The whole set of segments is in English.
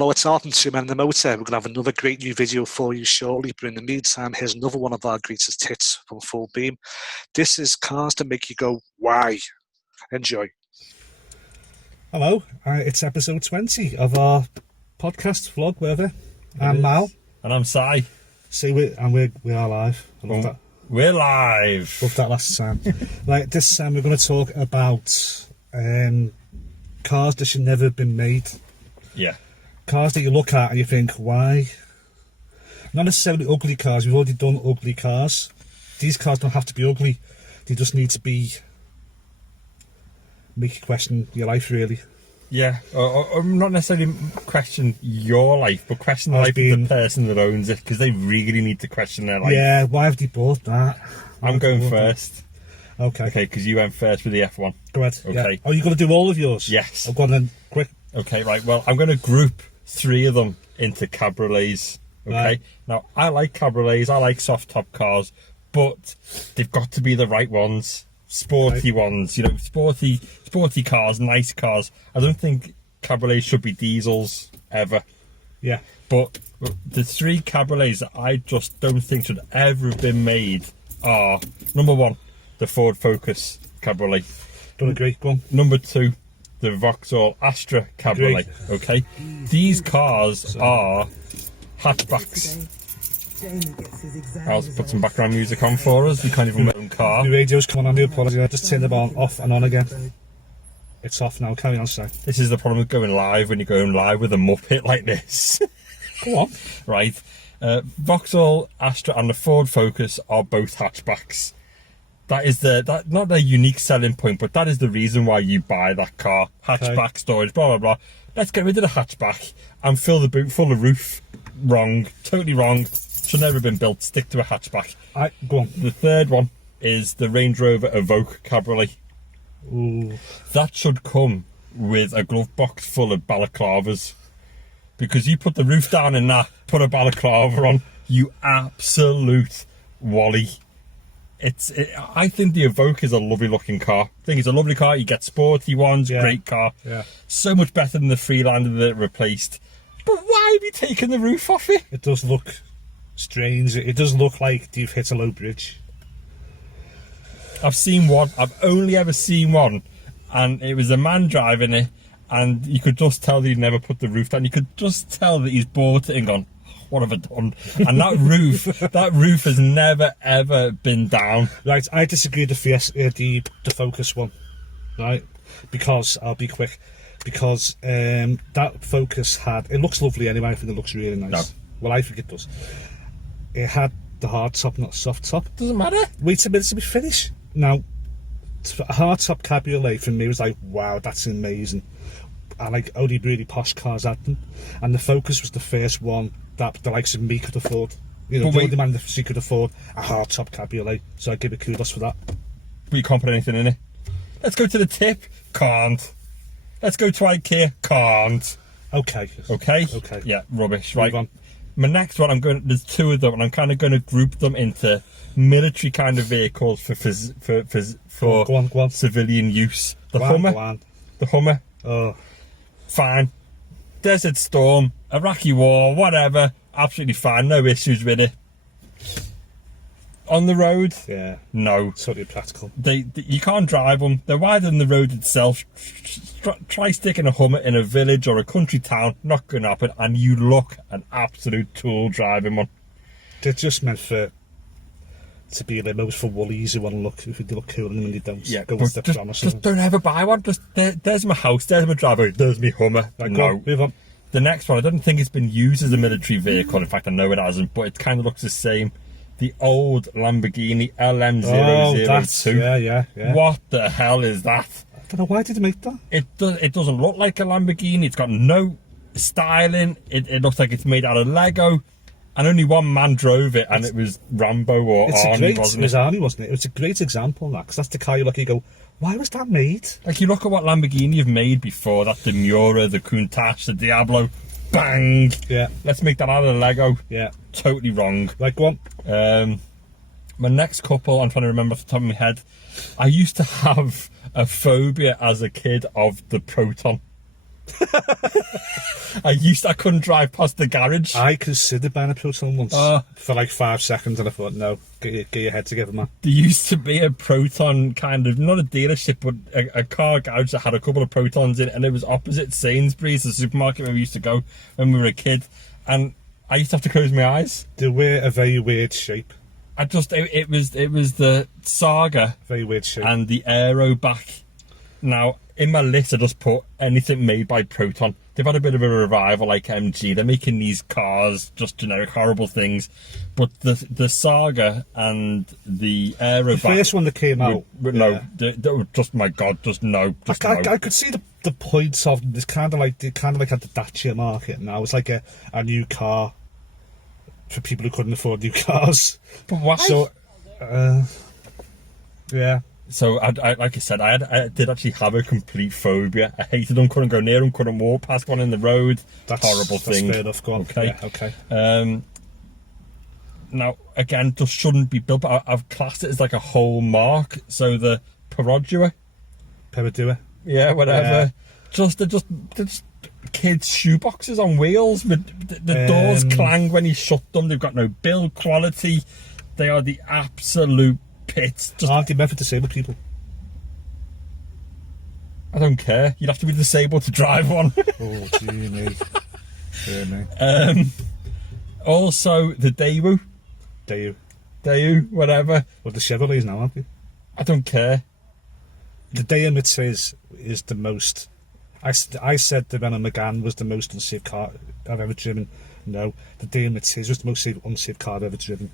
Hello, it's Art and Two Men in the Motor. We're going to have another great new video for you shortly, but in the meantime, here's another one of our greatest hits from Full Beam. This is Cars That Make You Go, Why? Enjoy. Hello, it's episode 20 of our podcast vlog, whatever. I'm Mal. And I'm Si. See, we are live. I love that. We're live. Love that last time. Like this time, we're going to talk about cars that should never have been made. Yeah. Cars that you look at and you think, why? Not necessarily ugly cars. We've already done ugly cars. These cars don't have to be ugly. They just need to be make you question your life, really. Yeah, or not necessarily question your life, but question the life of the person that owns it, because they really need to question their life. Yeah, why have they bought that? I'm going first. Okay. Okay, because you went first with the F1. Go ahead. Okay. Yeah. Oh, you're going to do all of yours? Yes. I've gone then, quick. Okay, right, well, I'm going to group 3 of them into cabriolets. Okay? Right. Now, I like cabriolets, I like soft-top cars, but they've got to be the right ones. Sporty ones, you know, sporty cars, nice cars. I don't think cabriolets should be diesels ever. Yeah. But the 3 cabriolets that I just don't think should ever have been made are, number 1, the Ford Focus cabriolet. Don't agree. Go on. Number 2, the Vauxhall Astra cabriolet. Okay, these cars are hatchbacks. I'll put some background music on for us. You can't even make them car. The radio's coming on, I apologise. I just turned them on, off and on again. It's off now, carry on, sir. This is the problem with going live when you're going live with a Muppet like this. Go on. Right. Vauxhall Astra and the Ford Focus are both hatchbacks. That is not their unique selling point, but that is the reason why you buy that car. Hatchback, storage, blah, blah, blah. Let's get rid of the hatchback and fill the boot full of roof. Wrong. Totally wrong. Should never have been built. Stick to a hatchback. Go on. The third one is the Range Rover Evoque cabriolet. Ooh. That should come with a glove box full of balaclavas, because you put the roof down in that, put a balaclava on, you absolute wally. I think the Evoque is a lovely looking car. I think it's a lovely car. You get sporty ones, yeah. Great car. Yeah. So much better than the Freelander that it replaced. But why have you taken the roof off it? It does look strange. It does look like you've hit a low bridge. I've seen one. I've only ever seen one, and it was a man driving it, and you could just tell that he'd never put the roof down. You could just tell that he's bought it and gone, what have I done? And that roof has never ever been down. Right, I disagree with the Focus one, right? Because I'll be quick. Because that Focus it looks lovely anyway. I think it looks really nice. No. Well, I think it does. It had the hard top, not soft top. Doesn't matter. Wait a minute to be finished. Now, a hard top cabriolet for me was like, wow, that's amazing. I like only really posh cars had them, and the Focus was the first one that the likes of me could afford. You know, the only man that she could afford a hard top cabriolet. So I give it kudos for that. But you can't put anything in it. Let's go to the tip. Can't. Let's go to IKEA. Can't. Okay. Okay. Okay. Yeah, rubbish. Right. Move on. My next one, there's 2 of them, and I'm kind of going to group them into military kind of vehicles for Go on. civilian use. The Go Hummer. on. The Hummer. Oh. Fine. Desert Storm, Iraqi War, whatever. Absolutely fine. No issues with it. On the road? Yeah. No. Totally practical. You can't drive them. They're wider than the road itself. Try sticking a Hummer in a village or a country town. Not going to happen. And you look an absolute tool driving one. They're just meant to be limos for woolies who want to look, if they look cool and when they don't. Yeah, go but with the promise. just don't ever buy one. There's my house, there's my driveway, there's my Hummer. Right, no. Move on. The next one, I don't think it's been used as a military vehicle. In fact, I know it hasn't, but it kind of looks the same. The old Lamborghini LM002. Yeah. What the hell is that? I don't know, why did they make that? It doesn't look like a Lamborghini. It's got no styling. It looks like it's made out of Lego. And only one man drove it, and it was Rambo or Arnie, wasn't it? It was Arnie, wasn't it? It was a great example of that, because that's the car you look at, you go, why was that made? Like, you look at what Lamborghini have made before, that the Miura, the Countach, the Diablo, bang! Yeah. Let's make that out of Lego. Yeah. Totally wrong. Like, go on. My next couple, I'm trying to remember off the top of my head, I used to have a phobia as a kid of the Proton. I couldn't drive past the garage. I considered buying a Proton once for like 5 seconds, and I thought, no, get your head together, man. There used to be a Proton kind of, not a dealership, but a car garage that had a couple of Protons in, and it was opposite Sainsbury's, the supermarket where we used to go when we were a kid. And I used to have to close my eyes. They were a very weird shape. It was the Saga, Very weird shape. and the Aero back. Now, in my list, I just put anything made by Proton. They've had a bit of a revival, like MG. They're making these cars, just generic, horrible things. But the Saga and the Aero The first one that came out. No, they were just, my God, just no. Just no. I could see the points of this kind of like they kind of like had the Dacia market now. It's like a new car for people who couldn't afford new cars. But why? So, yeah. So, I like I said, I did actually have a complete phobia. I hated them, couldn't go near them, couldn't walk past one in the road. Horrible thing. That's fair enough, go on. Okay. Yeah, okay. Now, again, just shouldn't be built, but I've classed it as like a whole mark. So the Perodua. Yeah, whatever. Yeah. They're just kids' shoeboxes on wheels. With the doors clang when you shut them. They've got no build quality. They are the absolute pits. Aren't they meant for disabled people? I don't care. You'd have to be disabled to drive one. Oh, gee me. Dear me. Also, the Daewoo. Daewoo, whatever. Well, the Chevrolets now, aren't they? I don't care. The Daewoo is the most... I said the Renault Megane was the most unsafe car I've ever driven. No, the Daewoo was the most unsafe car I've ever driven.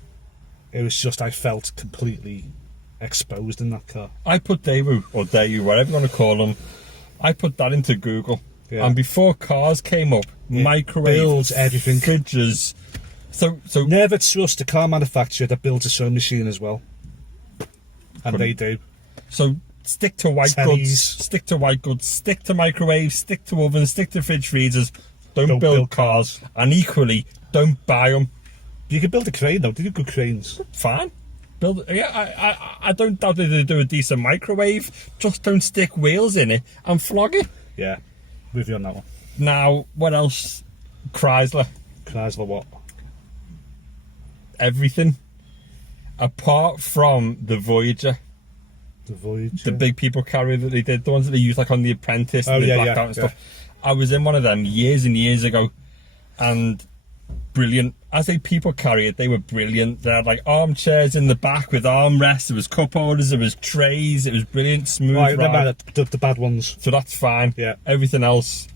It was just, I felt completely exposed in that car. I put Daewoo, or Daewoo, whatever you want to call them, I put that into Google. Yeah. And before cars came up, microwaves, everything, fridges. So never trust a car manufacturer that builds a sewing machine as well. And they do. So stick to white goods, stick to microwaves, stick to ovens, stick to fridge freezers. Don't build cars. And equally, don't buy them. You can build a crane though. They do good cranes. Fine. I don't doubt that they do a decent microwave. Just don't stick wheels in it and flog it. Yeah, with you on that one. Now, what else? Chrysler what? Everything. Apart from the Voyager. The big people carrier that they did. The ones that they used like on The Apprentice and they blacked out and stuff. I was in one of them years and years ago. And brilliant. As a people carrier, they were brilliant. They had like armchairs in the back with armrests. There was cup holders. There was trays. It was brilliant, smooth. Right, the bad ones. So that's fine. Yeah. Everything else.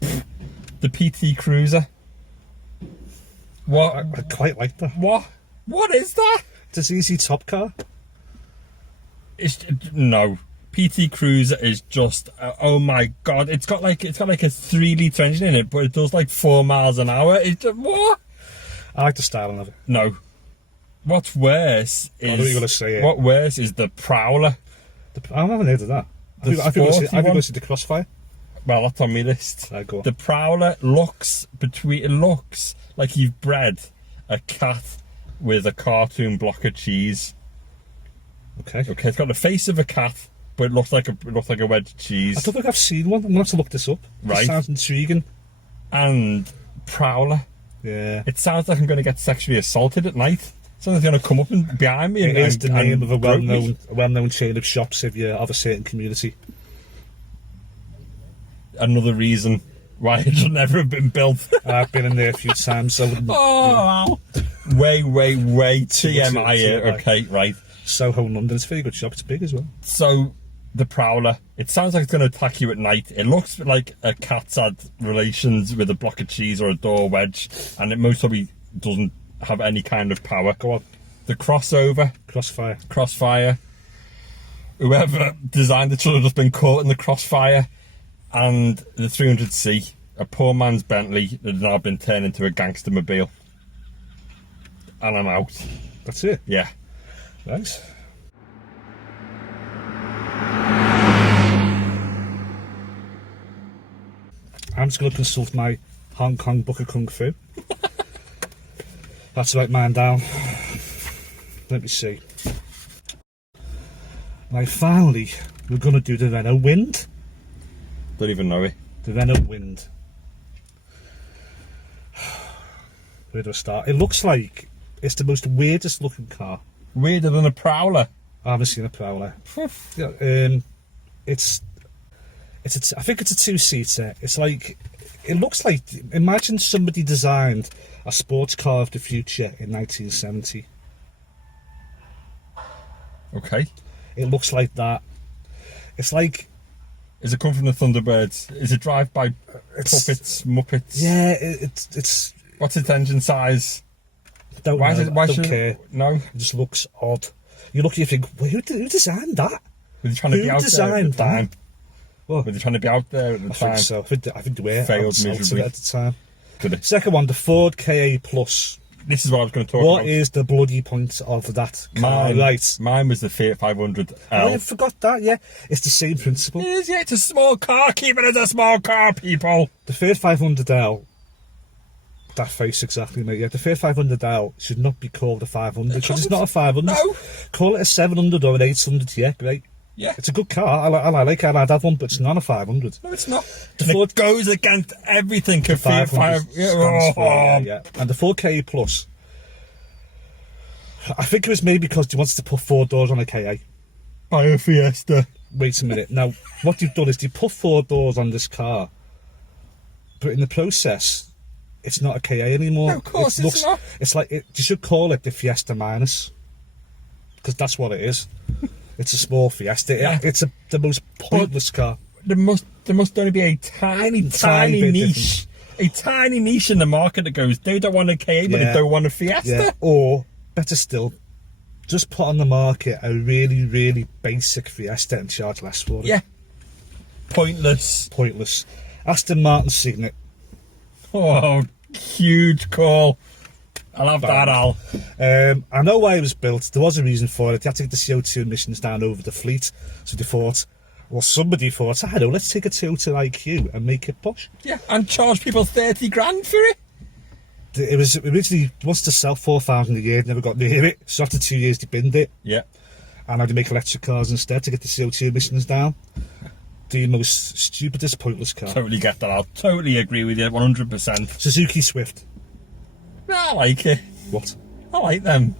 The PT Cruiser. What? I quite like that. What is that? It's an easy top car. No. PT Cruiser is just oh my God! It's got like a 3-litre engine in it, but it does like 4 miles an hour. It's what? I like the styling of it. No. What's worse is I know what you're gonna say. What worse is the Prowler. I haven't heard of that. Have you got to the Crossfire? Well, that's on my list. Go on. The Prowler looks like you've bred a cat with a cartoon block of cheese. Okay. It's got the face of a cat, but it looks like a wedge of cheese. I don't think I've seen one. I'm gonna have to look this up. Right. It sounds intriguing. And Prowler. Yeah. It sounds like I'm going to get sexually assaulted at night. Sounds like it's going to come up behind me. It is the name of a well-known chain of shops if you're of a certain community. Another reason why it should never have been built. I've been in there a few times, so way TMI here. Okay, right. Soho, London. It's a very good shop. It's big as well. So the Prowler, it sounds like it's going to attack you at night. It looks like a cat's had relations with a block of cheese or a door wedge, and it most probably doesn't have any kind of power. Go on. The Crossfire. Whoever designed it should have just been caught in the crossfire. And the 300C, a poor man's Bentley that has now been turned into a gangster mobile. And I'm out. That's it? Yeah. Nice. I'm just going to consult my Hong Kong book of Kung Fu. That's right, man down. Let me see. Right, finally, we're going to do the Renault Wind. Don't even know it. The Renault Wind. Where do I start? It looks like it's the most weirdest looking car. Weirder than a Prowler. I haven't seen a Prowler. Yeah, it's I think it's a two-seater. It's like, it looks like, imagine somebody designed a sports car of the future in 1970. Okay. It looks like that. It's like, Is it come from the Thunderbirds? Is it drive-by puppets, Muppets? yeah, it's. What's its engine size? Don't Why know. is it? Why don't should care. No. It just looks odd. You look, you think, well, who designed that? Were they trying to Who be out there at designed the time? that? Well, Were they trying to be out there at the I time? think so. I think they were Failed out of miserably. it at the time. Could it? Second one, the Ford KA Plus. This is what I was going to talk What about. is the bloody point of that car? Mine, Right. mine was the Fiat 500L. Oh, I forgot that, yeah. It's the same principle. It is, yeah, it's a small car. Keep it as a small car, people. The Fiat 500L, that face exactly, mate. Yeah, the Fiat 500L should not be called a 500 because it's not a 500. No. Call it a 700 or an 800, yeah, great. Yeah. It's a good car. I like it. I'd have one, but it's not a 500. No, it's not. The And Ford it goes against everything. A Fiat 500 5. stands for, yeah. And the 4KA Plus, I think it was maybe because they wanted to put 4 doors on a KA. Buy a Fiesta. Wait a minute. Now, what they've done is they put 4 doors on this car, but in the process, it's not a KA anymore. No, of course it it's not. It's like, you should call it the Fiesta Minus, because that's what it is. It's a small Fiesta. Yeah. It's the most pointless car. There must only be a tiny bit niche. A tiny niche in the market that goes, they don't want a KA, but they Yeah. don't want a Fiesta. Yeah. Or, better still, just put on the market a really, really basic Fiesta and charge less for it. Yeah. Pointless. Pointless. Aston Martin Cygnet. Oh, huge call. I love that, Al. I know why it was built. There was a reason for it. They had to get the CO2 emissions down over the fleet. So they thought, well, somebody thought, I don't know, let's take a Toyota IQ and make it posh. Yeah, and charge people 30 grand for it. It was originally wants to sell 4,000 a year, never got near it. So after 2 years, they binned it. Yeah. And now they make electric cars instead to get the CO2 emissions down. The most stupidest, pointless car. Totally get that, Al. Totally agree with you, 100%. Suzuki Swift. No, I like it. What? I like them.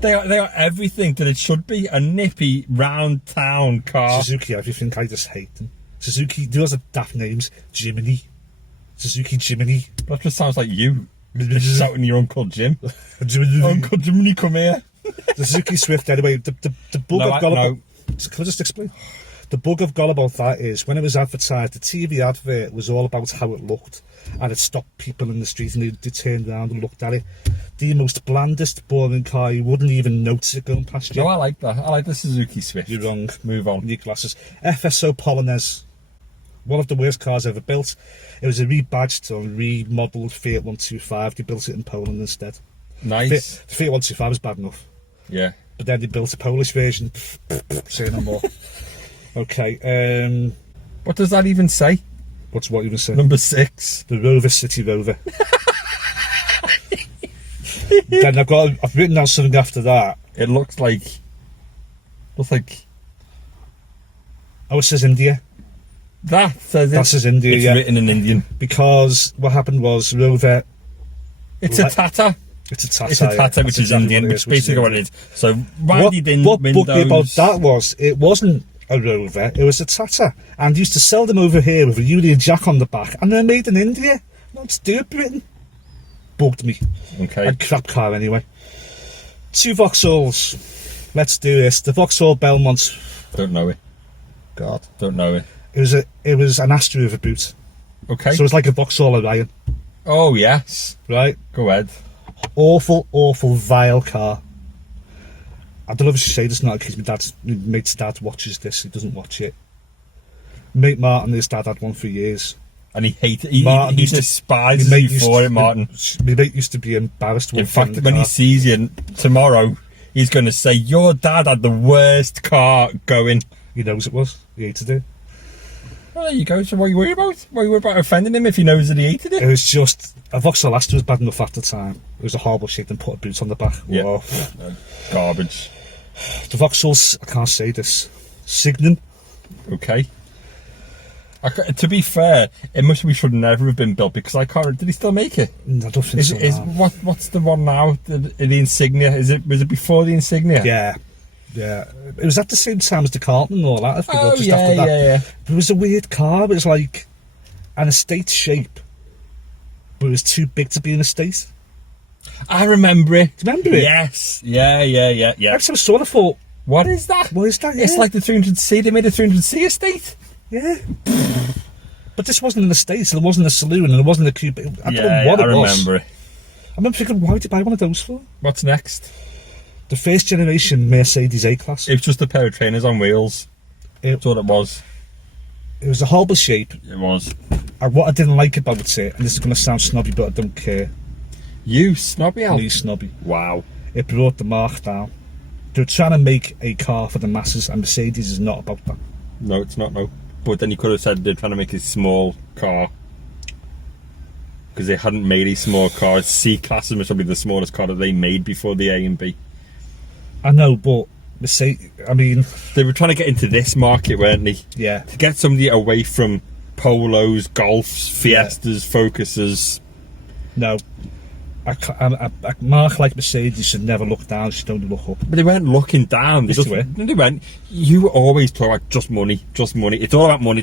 They are everything that it should be. A nippy, round town car. Suzuki, everything. I just hate them. Suzuki, there was a daft names. Jiminy. Suzuki Jiminy. That just sounds like you. Just shouting your Uncle Jim. Jiminy. Uncle Jiminy, come here. The Suzuki Swift, anyway, the bug No, I've got no. about... Can I just explain? The bug I've got about that is, when it was advertised, the TV advert was all about how it looked, and it stopped people in the street and they turned around and looked at it. The most blandest, boring car, you wouldn't even notice it going past you. No, I like that. I like the Suzuki Swift. You're wrong. Move on. New glasses. FSO Polonez. One of the worst cars ever built. It was a rebadged or remodelled Fiat 125. They built it in Poland instead. Nice. The Fiat 125 was bad enough. Yeah. But then they built a Polish version. Say no more. Okay. What does that even say? What's what you were saying? Number 6. The Rover City Rover. Then I've written down something after that. It looks like. Oh, it says India. That says it. That says India, It's yeah. written in Indian. Because what happened was Rover. It's a Tata. It's a Tata. It's a Tata, yeah. which That's is exactly Indian, what it which is, is basically what it is. So, why What did in bugged Windows? me about that was it wasn't a Rover, it was a Tata, and used to sell them over here with a Union Jack on the back, and they're made in India. Let's do it, Britain. Bugged me. Okay. A crap car anyway. 2 Vauxhalls. Let's do this. The Vauxhall Belmont. Don't know it. God. Don't know it. It was an Astra with a boot. Okay. So it's like a Vauxhall Orion, Oh, yes. right? Go ahead. Awful, awful, vile car. I don't know if I should say this now because my mate's dad watches this. He doesn't watch it. Mate Martin, his dad had one for years. And he hated he Martin used to- despises my mate you used for to- it, Martin. My mate used to be embarrassed In when fact, the when he car. sees you tomorrow, he's going to say, your dad had the worst car going. He knows it was. He hated it. Well, there you go. So what are you worried about? What are you worried about offending him if he knows that he hated It it? was just a Vauxhall Astra was bad enough at the time. It was a horrible shape and put a boot on the back. Yeah. Whoa. Garbage. The Vauxhalls, I can't say this. Cygnet. Okay. To be fair, it should never have been built because I can't. Did he still make it? I don't think so. What's the one now? The Insignia? Was it before the Insignia? Yeah. It was at the same time as the Carlton and all that. I forgot, just after that. Yeah. It was a weird car. It was like an estate shape, but it was too big to be an estate. I remember it. Do you remember it? Yes. Yeah. Every time I saw it, I thought, what is that? what is that? It's like the 300C. They made a 300C estate. Yeah. But this wasn't an estate, so there wasn't a saloon, and there wasn't a cube. I don't know what it was. I remember it. I remember thinking, why would you buy one of those for? What's next? The first generation Mercedes A-Class. It was just a pair of trainers on wheels. That's all it was. It was a horrible shape. It was. And what I didn't like about it, and this is going to sound snobby, but I don't care. You snobby, Al? Me snobby. Wow. It brought the mark down. They're trying to make a car for the masses, and Mercedes is not about that. No, it's not, no. But then you could have said they're trying to make a small car. Because they hadn't made a small car. C-Class was probably the smallest car that they made before the A and B. I know, but Mercedes, I mean... They were trying to get into this market, weren't they? Yeah. To get somebody away from Polos, Golfs, Fiestas, Focuses. No. A mark like Mercedes should never look down, should only look up. But they weren't looking down. They went. You always talk about just money. It's all about money.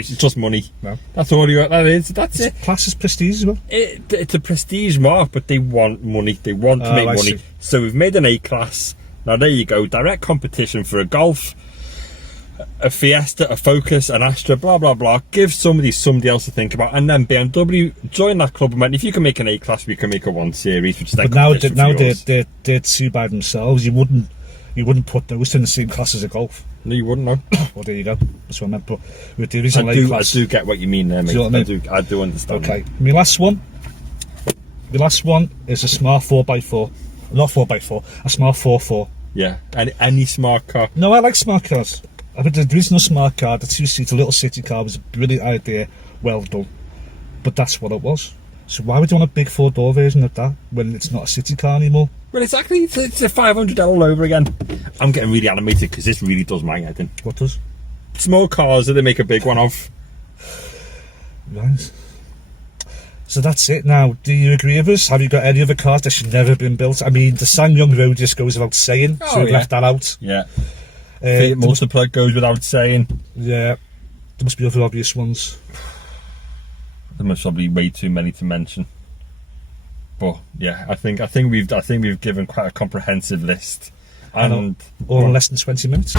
It's just money. No. That's all that is. That's it. Class as prestige as well. It's a prestige mark, but they want money. They want to make money. See. So we've made an A-Class. Now there you go. Direct competition for a Golf, a Fiesta, a Focus, an Astra, blah blah blah. Give somebody else to think about, and then BMW join that club and went, if you can make an A-Class, we can make a 1 Series, which is but now they're two by themselves. You wouldn't put those in the same class as a Golf. No, you wouldn't know. Well, there you go. That's what I meant. But with the original A-Class, I do get what you mean there, mate. Do you know what I mean? I do understand. Okay, my last one is a smart 4x4. Not 4x4, a smart 4x4. Yeah, any smart car. No, I like smart cars. I think the original smart car, the 2-seater little city car, was a brilliant idea, well done. But that's what it was. So why would you want a big 4-door version of that when it's not a city car anymore? Well, exactly. It's a 500 all over again. I'm getting really animated because this really does my head in. What does? Small cars that they make a big one of. Right. So that's it now. Do you agree with us? Have you got any other cars that should never have been built? I mean, the SsangYong Rodius goes without saying, so we've left that out. Yeah. Fiat Multipla goes without saying. Yeah. There must be other obvious ones. There must probably way too many to mention. But yeah, I think we've given quite a comprehensive list. And all in less than 20 minutes.